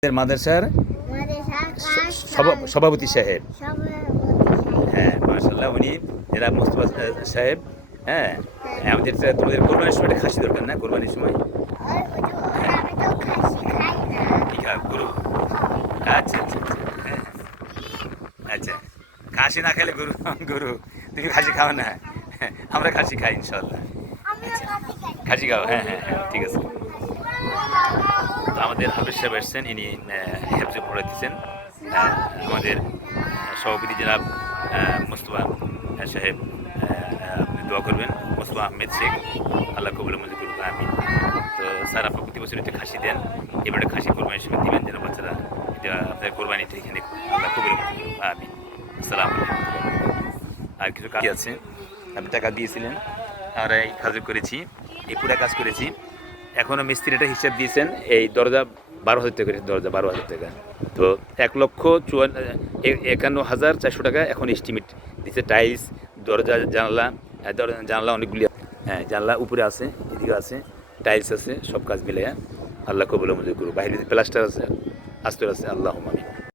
আমাদের মাদ্রাসার সভা- সভাপতি সাহেব। হ্যাঁ মার্শাল্লাহ উনি এরা মোস্তফা সাহেব। হ্যাঁ আমাদের তোমাদের কোরবানির সময় খাসি দরকার না কোরবানির সময়? গরু আচ্ছা আচ্ছা আচ্ছা, হ্যাঁ। আচ্ছা খাসি না খেলে গরু গরু তুমি খাসি খাও না। হ্যাঁ, আমরা খাসি খাই ইনশাল্লাহ খাসি খাসি খাও হ্যাঁ হ্যাঁ হ্যাঁ ঠিক আছে। তো আমাদের হাফিজ সাহেব এসছেন ইনি হেফজে পড়াইতেছেন। আমাদের সভাপতি আহ, মোস্তফা সাহেব আপনি দোয়া করবেন। মোস্তফা আহমেদ শেখ আল্লাহ কবুল মঞ্জুর করুন আমি তো স্যার আপনার প্রতি বছর একটু খাসি দেন এবারে খাসি কোরবানি হিসেবে দিবেন যেন বাচ্চারা এটা আপনার কোরবানিটা এখানে আল্লাহ কবুল আমি আসসালাম আর কিছু কাজ আছে আপনি টাকা দিয়েছিলেন আর এই কাজও করেছি এই পুরা কাজ করেছি। এখনও মিস্ত্রিটা হিসাব দিয়েছেন, এই দরজা বারো হাজার টাকা, দরজা বারো হাজার টাকা। তো এক লক্ষ চুয়ান্ন একান্ন হাজার চারশো টাকা এখন এস্টিমেট দিচ্ছে টাইলস দরজা, জানলা দরজা, জানলা অনেকগুলি হ্যাঁ জানলা উপরে আছে, এদিকে আছে টাইলস আছে, সব কাজ মিলে আল্লাহ কবুল মঞ্জুর করুক। বাইরে প্লাস্টার আছে, আস্তর আছে আল্লাহ মামিন